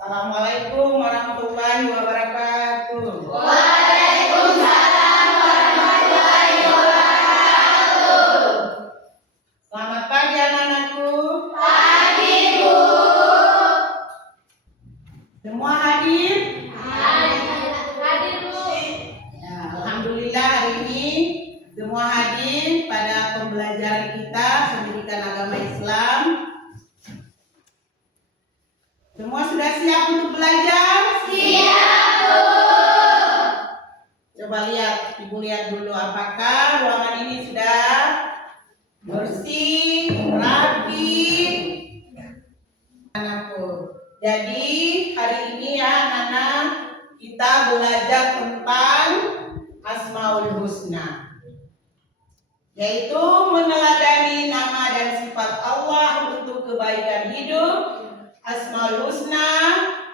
Assalamualaikum warahmatullahi wabarakatuh. Waalaikumsalam warahmatullahi wabarakatuh. Selamat pagi anak-anakku. Pagi, Bu. Semua hadir? Hadir, Bu. Ya, alhamdulillah hari ini semua hadir pada pembelajaran kita pendidikan agama Islam. Semua sudah siap untuk belajar? Siap, Bu. Coba lihat, Ibu lihat dulu apakah ruangan ini sudah bersih, rapi. Anakku. Jadi hari ini ya anak-anak kita belajar tentang Asmaul Husna, yaitu meneladani nama dan sifat Allah untuk kebaikan hidup. Asmaul Husna,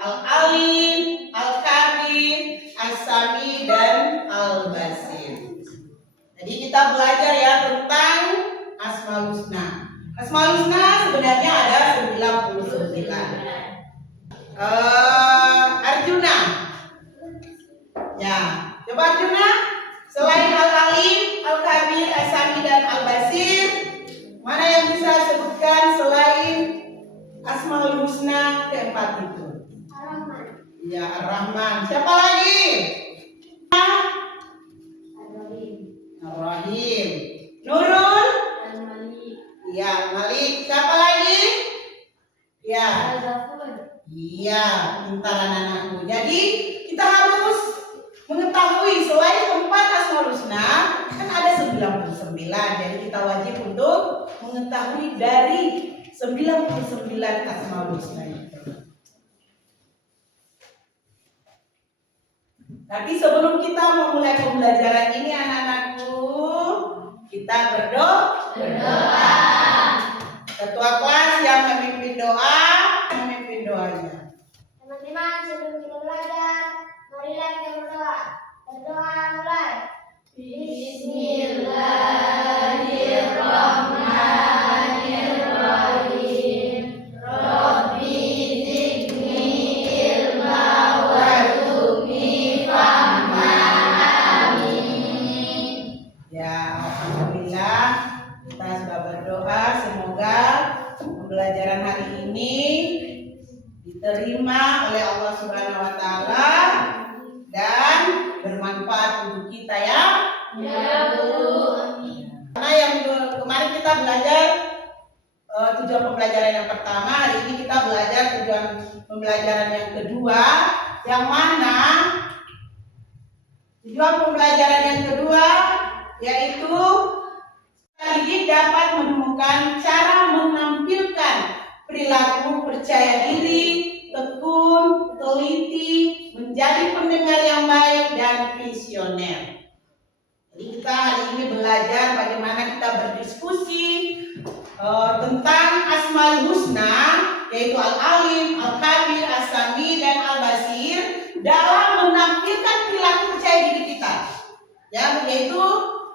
Al-Alim, Al-Kabir, As-Sami, dan Al-Basir. Jadi kita belajar ya tentang Asmaul Husna. Asmaul Husna sebenarnya ada 99. Arjuna. Ya, coba Arjuna. Selain Al-Alim, Al-Kabir, As-Sami, dan Al-Basir, mana yang bisa sebutkan selain Asmaul Husna keempat itu? Ar-Rahman. Ya, Ar-Rahman. Siapa lagi? Ar-Rahim. Nurul? Al-Malik. Ya, Malik. Siapa lagi? Ya. Al-Ghafur. Iya, pintar anak-anakku. Jadi kita harus mengetahui selain keempat Asmaul Husna kan ada 99. Jadi kita wajib untuk mengetahui dari 99 Asmaul Husna itu. Tapi sebelum kita memulai pembelajaran ini anak-anakku, kita berdoa. Ketua kelas yang memimpin doa, memimpin doanya. Teman-teman, sebelum kita belajar, marilah kita berdoa. Berdoa mulai. Bismillahirrahmanirrahim. Rabbi zidni ilma warzuqni fahma. Amin. Ya, alhamdulillah kita sudah berdoa semoga pembelajaran hari ini diterima oleh Allah Subhanahu wa taala dan bermanfaat untuk kita ya. Ya, Bu. Karena yang kemarin kita belajar tujuan pembelajaran yang pertama, hari ini kita belajar tujuan pembelajaran yang kedua, yang mana tujuan pembelajaran yang kedua yaitu didik dapat menemukan cara menampilkan perilaku percaya diri, tekun, teliti, menjadi pendengar yang baik dan visioner. Jadi kita hari ini belajar bagaimana kita berdiskusi tentang Asmaul Husna, yaitu Al-Alim, Al-Kabir, As-Sami, dan Al-Basir dalam menampilkan perilaku percaya diri kita, ya, yaitu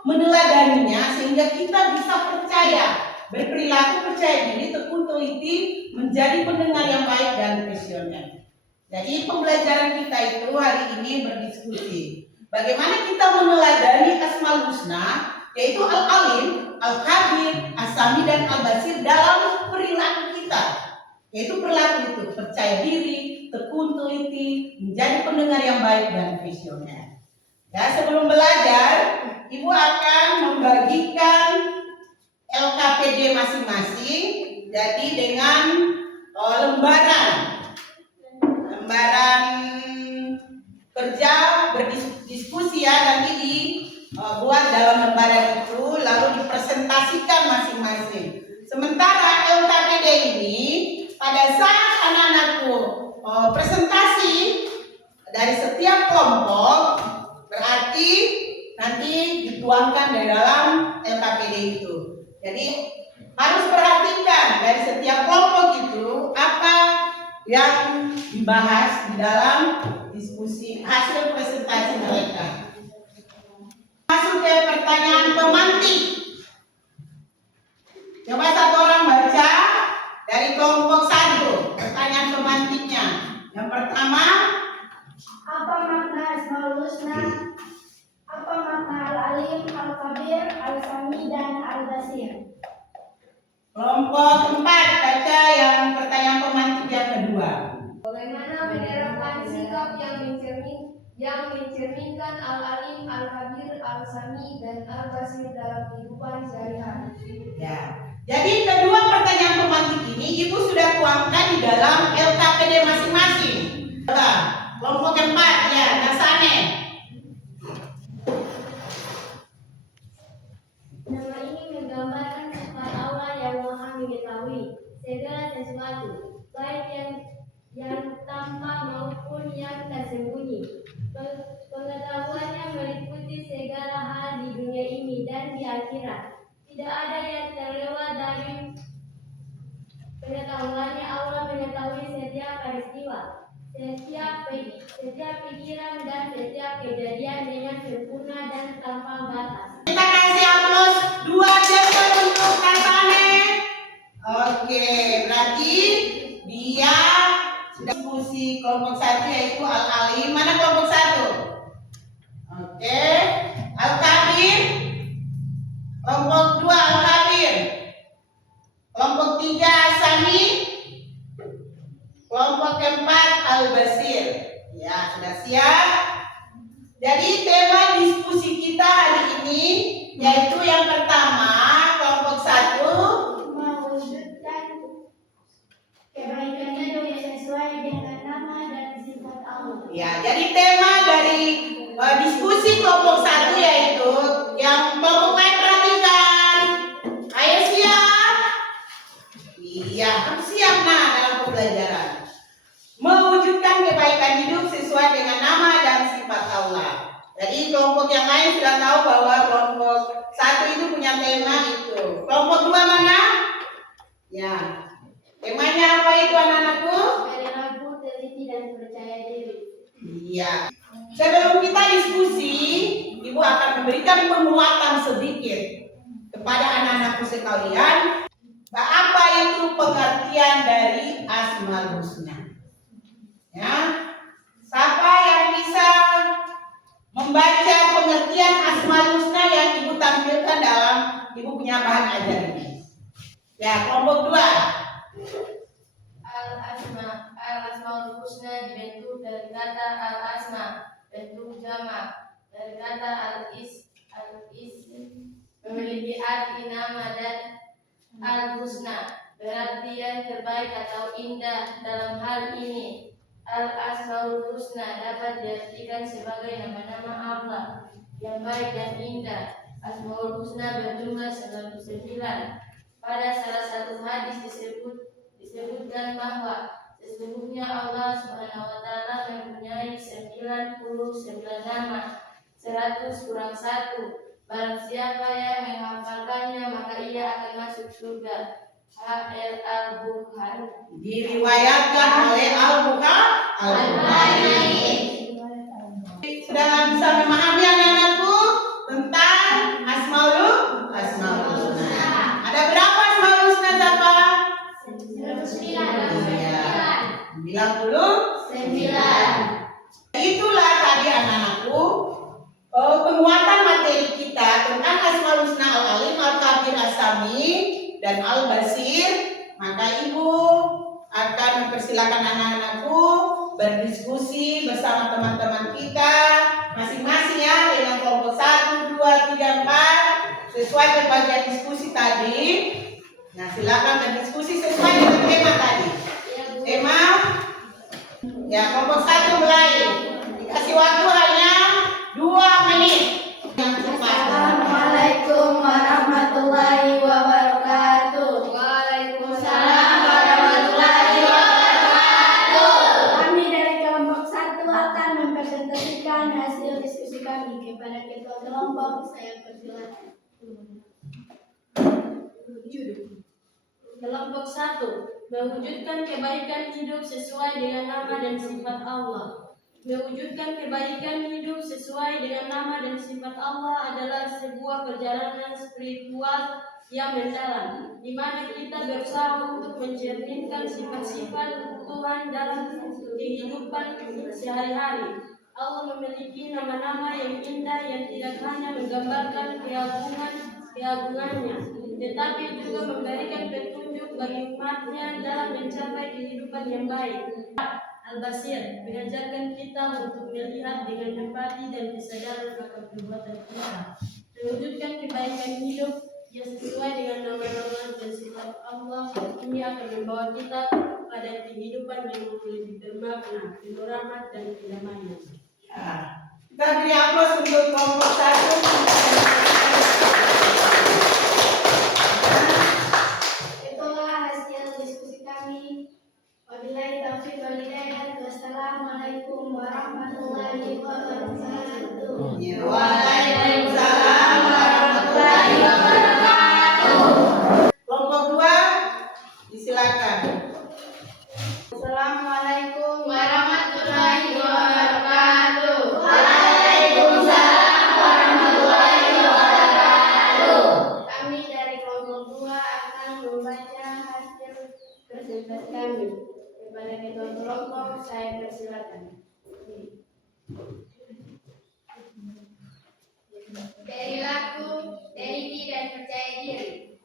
meneladaninya sehingga kita bisa percaya, berperilaku percaya diri, tekun, teliti, menjadi pendengar yang baik dan visioner. Jadi pembelajaran kita itu hari ini berdiskusi bagaimana kita meneladani Asmaul Husna, yaitu Al-Alim, Al-Kabir, As-Sami, dan Al-Basir dalam perilaku kita, yaitu perilaku itu percaya diri, tekun, teliti, menjadi pendengar yang baik dan visioner. Ya, sebelum belajar, Ibu akan membagikan LKPD masing-masing, jadi dengan lembaran kerja berdiskusi ya, nanti dibuat dalam lembaran itu lalu dipresentasikan masing-masing. Sementara LKPD ini pada saat anak-anakku presentasi dari setiap kelompok berarti nanti dituangkan di dalam LKPD itu. Jadi harus perhatikan dari setiap kelompok itu apa yang dibahas di dalam diskusi hasil presentasi mereka. Masuk ke pertanyaan pemantik. Coba satu orang baca dari kelompok 1 pertanyaan pemantiknya. Yang pertama, Apa makna Asmaul Husna? Apa makna Al-Alim, Al-Kabir, Al-Sami, dan Al-Basir? kelompok keempat baca yang pertanyaan pemantik yang kedua. Bagaimana menerapkan sikap yang mencerminkan Al-Alim, Al-Kabir, Al-Sami, dan Al-Basir dalam kehidupan sehari-hari? Ya. Jadi kedua pertanyaan pemantik ini Ibu sudah tuangkan di dalam LKPD masing-masing. Coba, kelompok keempat ya, Nasane. Nama ini menggambarkan sifat Allah yang Maha mengetahui segala sesuatu, baik yang tampak maupun yang tersembunyi. Pengetahuannya meliputi segala hal di dunia ini dan di akhirat. Tidak ada yang terlewat dari pengetahuannya. Allah mengetahui setiap peristiwa, setiap pikiran dan setiap kejadian dengan sempurna dan tanpa batas. Kita kasih aplaus 2 jempol untuk Nasane. Oke, berarti dia sudah diskusi kelompok 1 yaitu Al-Alim. Mana kelompok 1? Oke, Al-Kabir. Kelompok 2 Al-Kabir. Kelompok 3 Asani. Kelompok keempat Al-Basir. Ya, sudah siap? Jadi tema diskusi kita hari ini yaitu yang pertama kelompok 1 Mewujudkan kebaikan hidup sesuai dengan nama dan sifat Allah. ya. Jadi tema dari diskusi kelompok 1 yaitu yang kelompok lain perhatikan. Ayo siap? Iya, harus siap nah dalam pembelajaran. Mewujudkan kebaikan hidup sesuai dengan nama dan sifat Allah. Jadi kelompok yang lain sudah tahu bahwa kelompok 1 itu punya tema itu. Kelompok 2 mana? Ya. Temanya apa itu anak-anakku? Perilaku teliti dan percaya diri. Iya. Sebelum kita diskusi, Ibu akan memberikan penguatan sedikit kepada anak-anakku sekalian. Apa itu pengertian dari Asmaul Husna? Ya. Siapa yang bisa membaca pengertian Asmaul Husna yang Ibu tampilkan dalam Ibu punya bahan ajar ini? Ya, kelompok 2. Al-Asmaul Husna dibentuk dari kata Al-Asma, bentuk jamak, dari kata Al-Ism, memiliki arti nama, dan Al-Husna berarti yang terbaik atau indah. Dalam hal ini Al-Asmaul Husna dapat diartikan sebagai nama-nama Allah yang baik dan indah. Asmaul Husna berjumlah 99. Pada salah satu hadis disebutkan bahwa sesungguhnya Allah Subhanahu wa taala mempunyai 99 nama, 100 kurang 1. Barang siapa yang menghafalkannya maka ia akan masuk surga. Al-Bukhari. Diriwayatkan oleh Al-Bukhari. Sudah bisa memahami anak-anakku tentang Asmaul Husna. Ada berapa Asmaul Husna siapa? 99. Itulah tadi anak-anakku penguatan materi kita tentang Asmaul Husna Al-Alim, Al-Kabir, As-Sami, dan Al-Basir. Maka Ibu akan mempersilakan anak-anakku berdiskusi bersama teman-teman kita masing-masing ya, dengan kelompok 1, 2, 3, 4 sesuai pembagian diskusi tadi. Nah, silakan berdiskusi sesuai dengan tema tadi. Tema ya, kelompok 1 mulai. Dikasih waktu hanya 2 menit. Yang cepat. Assalamualaikum warahmatullahi wabarakatuh. Waalaikumsalam warahmatullahi wabarakatuh. Kami dari kelompok 1 akan mempresentasikan hasil diskusi kami kepada ketua kelompok. Saya persilakan. Kelompok 1, mewujudkan kebaikan hidup sesuai dengan nama dan sifat Allah. Mewujudkan kebaikan hidup sesuai dengan nama dan sifat Allah adalah sebuah perjalanan spiritual yang mendalam, di mana kita berusaha untuk mencerminkan sifat-sifat Tuhan dalam kehidupan sehari-hari. Allah memiliki nama-nama yang indah yang tidak hanya menggambarkan keagungannya, tetapi juga memberikan petunjuk bagi umatnya dalam mencapai kehidupan yang baik. Al-Basir mengajarkan kita untuk melihat dengan empati dan kesadaran akan perbuatan kita, mewujudkan kebaikan hidup yang sesuai dengan nama-nama dan sifat Allah. Ini akan membawa kita pada kehidupan yang lebih bermakna, penuh rahmat dan kedamaian. Kita beri aplaus untuk kelompok 1. Itulah hasil diskusi kami. Wabillahi taufiq wal hidayah. Wassalamualaikum warahmatullahi wabarakatuh. Waalaikumsalam warahmatullahi wabarakatuh. Kelompok 2, disilakan. Assalamualaikum warahmatullahi wabarakatuh. Waalaikumsalam warahmatullahi wabarakatuh. Kami dari kelompok 2 akan membaca hasil presentasi kami. Kepada ketua kelompok, saya persilakan. Perilaku, teliti dan percaya diri.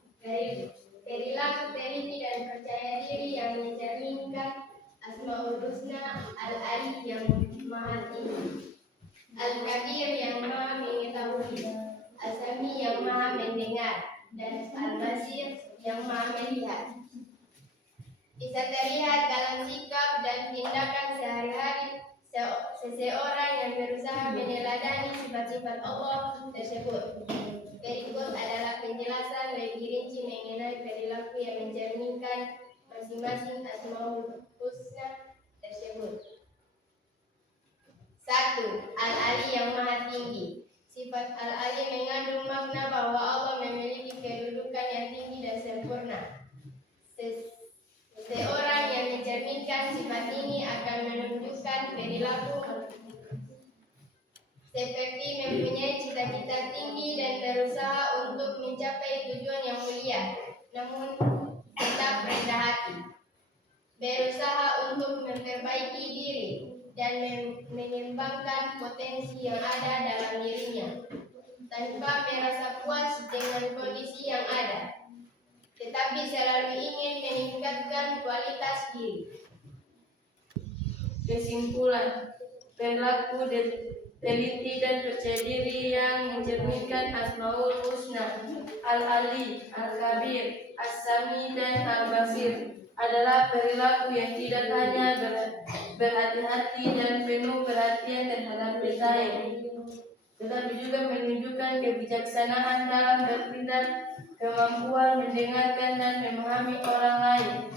Perilaku, teliti dan percaya diri yang mencerminkan Asmaul Husna, Al-Ali yang maha tinggi, Al-Kabir yang maha mengetahui, Al-Sami yang maha mendengar, dan Al-Basir yang maha melihat. Bisa terlihat dalam sikap dan tindakan sehari-hari seseorang yang berusaha meneladani sifat-sifat Allah tersebut. Berikut adalah penjelasan lebih rinci mengenai perilaku yang mencerminkan masing-masing Asmaul Husna tersebut. 1. Al-Ali yang maha tinggi. Sifat Al-Ali mengandung makna bahwa Allah memiliki kedudukan yang tinggi dan sempurna. Seseorang yang mencerminkan sifat ini akan menunjukkan perilaku seperti mempunyai cita-cita tinggi dan berusaha untuk mencapai tujuan yang mulia, namun tetap rendah hati, berusaha untuk memperbaiki diri dan mengembangkan potensi yang ada dalam dirinya, tanpa merasa puas dengan kondisi yang ada, tetapi selalu ingin meningkatkan kualitas diri. Kesimpulan, perilaku teliti dan percaya diri yang mencerminkan Asmaul Husna, Al-Ali, Al-Kabir, As-Sami, dan Al-Basir adalah perilaku yang tidak hanya berhati-hati dan penuh perhatian terhadap detail, tetapi juga menunjukkan kebijaksanaan dalam bertindak, kemampuan mendengarkan dan memahami orang lain,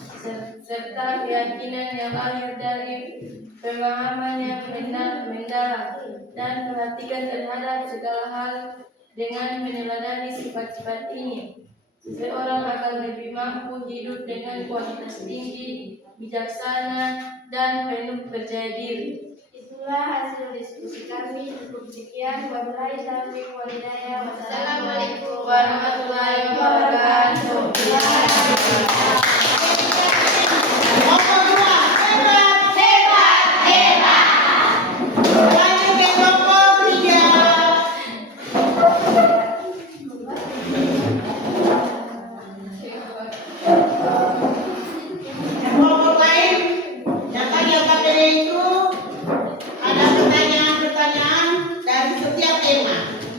serta keyakinan yang lahir dari pemahaman yang mendalam dan perhatikan terhadap segala hal. Dengan meneladani sifat-sifat ini, seseorang akan lebih mampu hidup dengan kualitas tinggi, bijaksana, dan penuh percaya diri. Itulah hasil diskusi kami. Cukup sekian. Wabillahi taufiq wal hidayah. Wassalamualaikum warahmatullahi wabarakatuh. Kelompok 2, hebat. Lanjut ke kelompok 3. Kelompok lain yang tadi materi itu ada pertanyaan-pertanyaan dari setiap tema.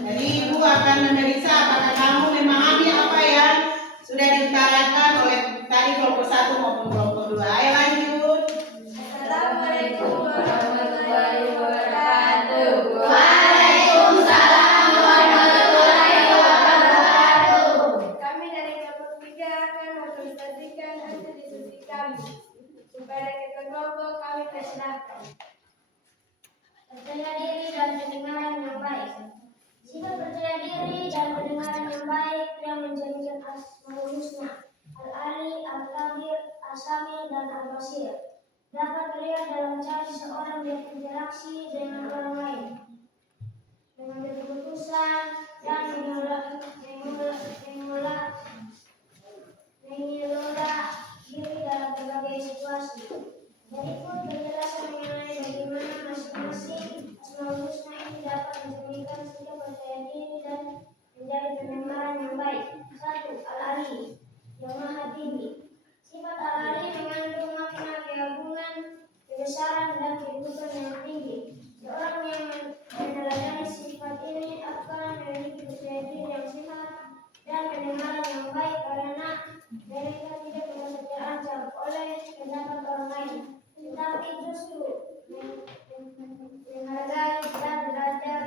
Jadi Ibu akan memeriksa apakah kamu memahami apa yang sudah diutarakan oleh tadi kelompok 1 maupun kelompok 2. Ayo lanjut. Assalamualaikum warahmatullahi wabarakatuh. Waalaikumsalam warahmatullahi wabarakatuh. Kami dari kelompok 3 akan mempresentasikan hasil diskusi kami. Kepada ketua kelompok kami persilahkan. Percaya diri dan pendengaran yang baik. Sifat percaya diri dan pendengaran yang baik yang mencerminkan Asmaul Husna, Al-Ali, Al-Kabir, As-Sami, dan Al-Basir dapat terlihat dalam cara seseorang berinteraksi dengan orang lain, mengambil keputusan, dan mengelola diri dalam berbagai situasi. Berikut penjelasan mengenai bagaimana masing-masing Asmaul Husna ini dapat mencerminkan sikap percaya diri dan menjadi pendengaran yang baik. 1. Al-Ali, yang maha tinggi. Sifat Al-Ali mengandung makna keagungan, kebesaran, dan kedudukan yang tinggi. Seorang yang meneladani sifat ini akan memiliki percaya diri yang sehat dan pendengaran yang baik karena mereka tidak merasa terancam oleh pendapat orang lain, tetapi justru menghargai dan belajar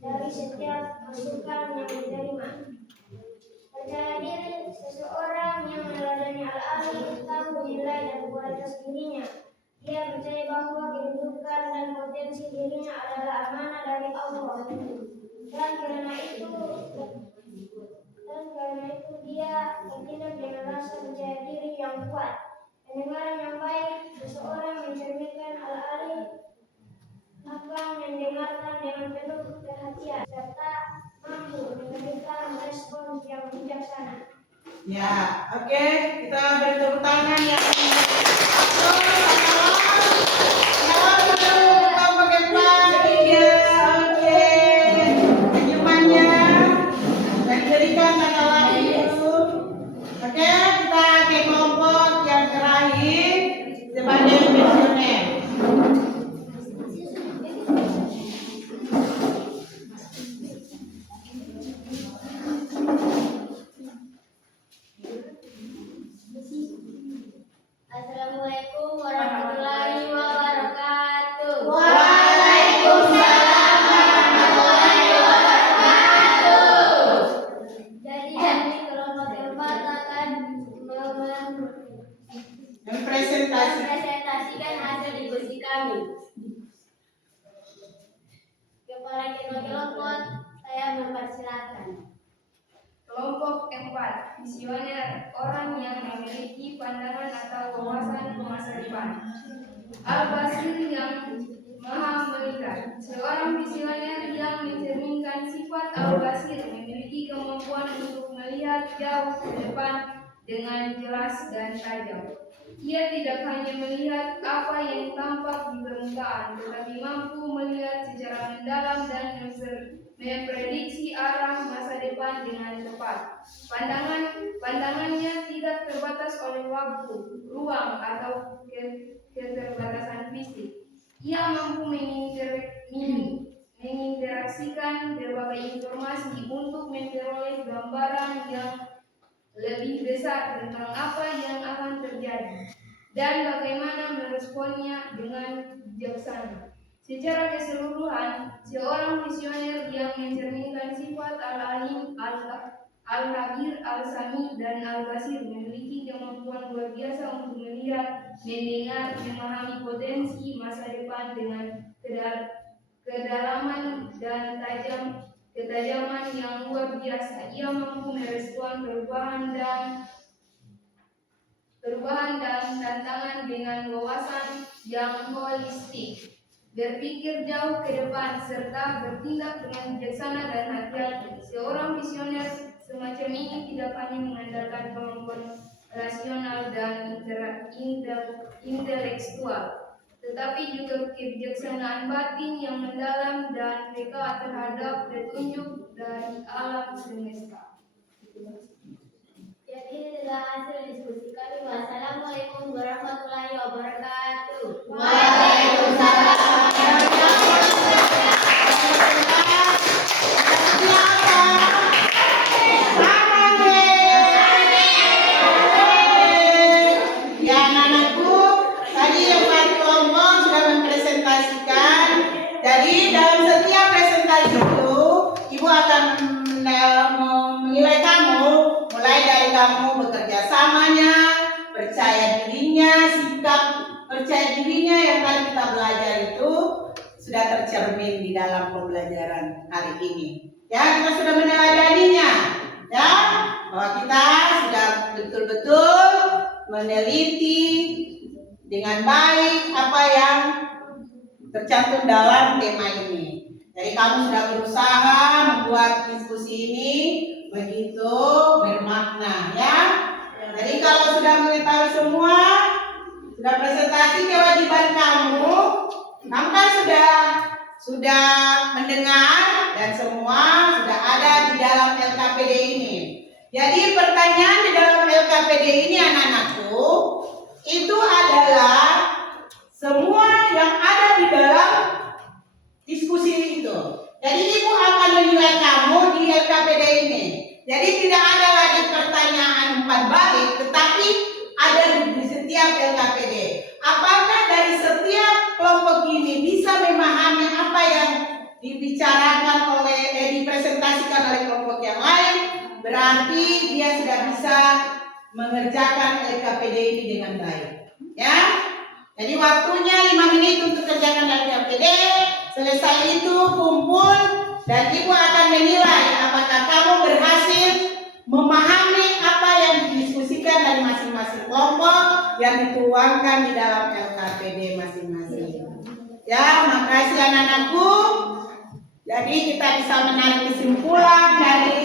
dari setiap masukan yang diterima. Percaya diri seseorang yang meneladani Al-Ali tahu nilai dan kualitas dirinya. Dia percaya bahwa kedudukan dan potensi dirinya adalah amanah dari Allah, dan karena itu dia bertindak dengan rasa percaya diri yang kuat. Pendengaran yang baik, seseorang mencerminkan Al-Ali akan mendengarkan dengan penuh perhatian serta mampu memberikan respons yang bijaksana. Ya, oke, kita beri tepuk tangan ya. Assalamualaikum warahmatullahi wabarakatuh. Jadi kami kelompok keempat akan mempresentasikan hasil diskusi kami. Kepala kedua kelompok, saya mempersilakan. Kelompok 4, visioner, orang yang memiliki pandangan atau wawasan masa depan. Al-Basir yang maha melihat. Seorang visioner yang mencerminkan sifat Al-Basir memiliki kemampuan untuk melihat jauh ke depan dengan jelas dan tajam. Ia tidak hanya melihat apa yang tampak di permukaan, tetapi mampu melihat secara mendalam dan memprediksi arah masa depan dengan tepat. Pandangannya tidak terbatas oleh waktu, ruang, atau keterbatasan fisik. Ia mampu menginteraksikan berbagai informasi untuk memperoleh gambaran yang lebih besar tentang apa yang akan terjadi dan bagaimana meresponnya dengan bijaksana. Secara keseluruhan, seorang visioner yang mencerminkan sifat Al-Alim, Al-Habir, Al-Sami, dan Al-Basir memiliki kemampuan luar biasa untuk melihat, mendengar, memahami potensi masa depan dengan kedalaman dan ketajaman yang luar biasa. Ia mampu merespon perubahan dan tantangan dengan wawasan yang holistik, berpikir jauh ke depan, serta bertindak dengan bijaksana dan hati-hati. Seorang visioner semacam ini tidak hanya mengandalkan kemampuan rasional dan intelektual, tetapi juga kebijaksanaan batin yang mendalam dan peka terhadap petunjuk dari alam semesta. Jadi ini adalah hasil diskusi kami. Wassalamualaikum warahmatullahi wabarakatuh. Ya anak-anakku, tadi yang Pak Kelompok sudah mempresentasikan. Jadi dalam setiap presentasi itu, Ibu akan menilai kamu, mulai dari kamu bekerja samanya, percaya dirinya, sikap percaya dirinya yang tadi kita belajar itu sudah tercermin di dalam pembelajaran hari ini. Ya, kita sudah meneladaninya, ya, bahwa kita sudah betul-betul meneliti dengan baik apa yang tercantum dalam tema ini. Jadi kamu sudah berusaha membuat diskusi ini begitu bermakna, ya. Jadi kalau sudah mengetahui semua, Sudah presentasi kewajiban kamu. Kamu kan sudah mendengar dan semua sudah ada di dalam LKPD ini. Jadi pertanyaan di dalam LKPD ini anak-anakku itu adalah semua yang ada di dalam diskusi itu. Jadi ibu akan menilai kamu di LKPD ini. Jadi tidak ada lagi pertanyaan umpan balik, tetapi ada di setiap LKPD. Apakah dari setiap kelompok ini bisa memahami apa yang dibicarakan dipresentasikan oleh kelompok yang lain? Berarti dia sudah bisa mengerjakan LKPD ini dengan baik. Ya. Jadi waktunya 5 menit untuk kerjakan LKPD. Selesai itu kumpul dan ibu akan menilai apakah kamu berhasil memahami apa yang didiskusikan dari masing-masing kelompok yang dituangkan di dalam LKPD masing-masing. Ya, makasih anak-anakku. Jadi kita bisa menarik kesimpulan dari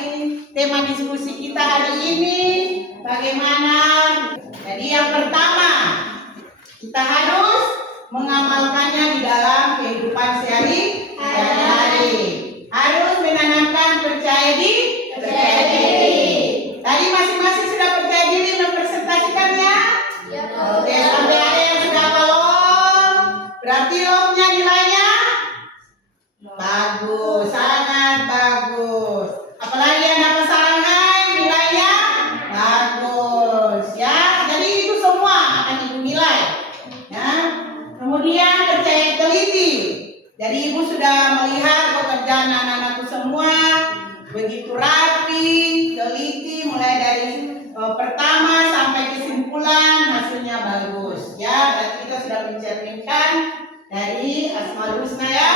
tema diskusi kita hari ini. Bagaimana? Jadi yang pertama, kita harus mengamalkannya di dalam kehidupan sehari-hari. Harus menanamkan percaya diri. Tadi masing-masing sudah percaya diri mempresentasikannya? Ya, Oke, sampai ada yang sudah belum. Berarti lomnya nilainya bagus, sangat bagus. Apalagi yang dapat sarangan nilainya bagus. Ya, jadi itu semua akan ibu nilai. Ya. Kemudian percaya teliti. Jadi ibu sudah melihat pekerjaan anak-anakku semua begitu rapi, teliti, mulai dari pertama sampai kesimpulan hasilnya bagus. Ya, berarti kita sudah mencerminkan dari Asmaul Husna ya,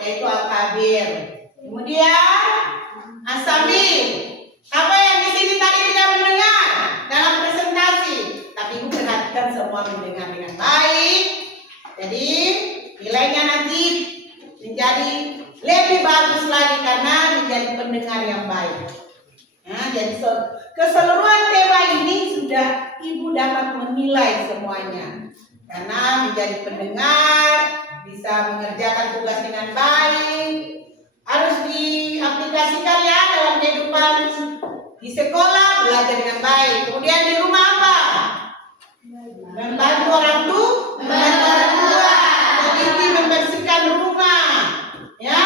yaitu Al-Kabir. Kemudian Asami. Apa yang di sini tadi tidak mendengar dalam presentasi, tapi ibu perhatikan semua mendengar dengan baik. Jadi nilainya nanti menjadi lebih bagus lagi karena menjadi pendengar yang baik. Nah, jadi keseluruhan tema ini sudah ibu dapat menilai semuanya. Karena menjadi pendengar, bisa mengerjakan tugas dengan baik, harus diaplikasikan ya dalam kehidupan di sekolah, belajar dengan baik. Kemudian di rumah apa? Membantu orang tua, teliti membersihkan rumah, ya.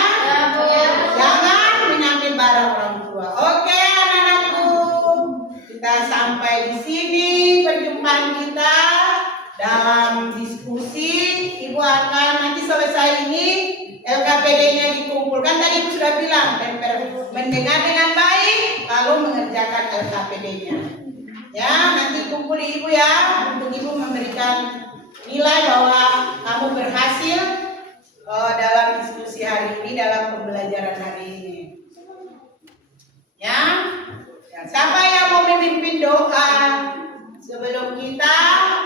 Jangan mengambil barang orang tua. Oke, anak-anakku, kita sampai di sini perjumpaan kita dalam diskusi. Ibu akan nanti selesai ini LKPD-nya dikumpulkan. Tadi ibu sudah bilang mendengar dengan baik lalu mengerjakan LKPD-nya. Ya, nanti kumpul ibu ya untuk ibu memberikan nilai bahwa kamu berhasil dalam diskusi hari ini, dalam pembelajaran hari ini. Ya, siapa yang mau memimpin doa sebelum kita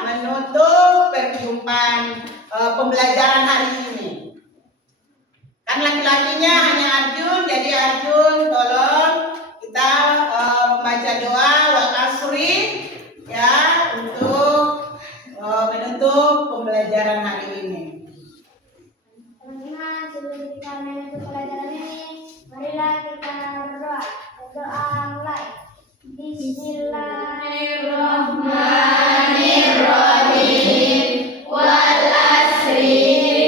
menutup perjumpaan pembelajaran hari ini? Kan laki-lakinya hanya Arjun, jadi Arjun tolong kita membaca doa wal asri ya untuk menutup pembelajaran hari ini. teman-teman, sebelum kita menutup pelajaran ini, marilah kita berdoa. Berdoa mulai. Bismillahirrahmanirrahim. Wal asri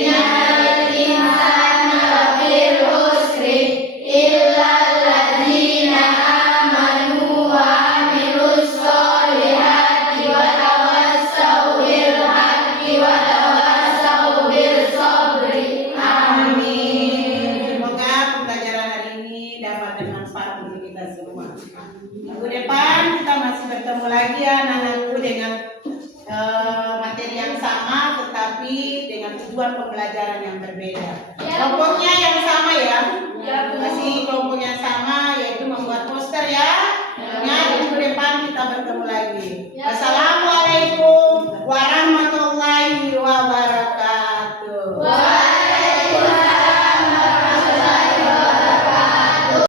innal insana lafii khusri illa alladzina amanu wa amilus solihati wa tawassaw bil haqqi wa tawassaw bil sabri. Amin. Semoga pembelajaran hari ini dapat bermanfaat untuk kita semua. Minggu depan kita masih bertemu lagi ya anak-anakku dengan materi yang sama tetapi dengan tujuan pembelajaran yang berbeda. Kelompoknya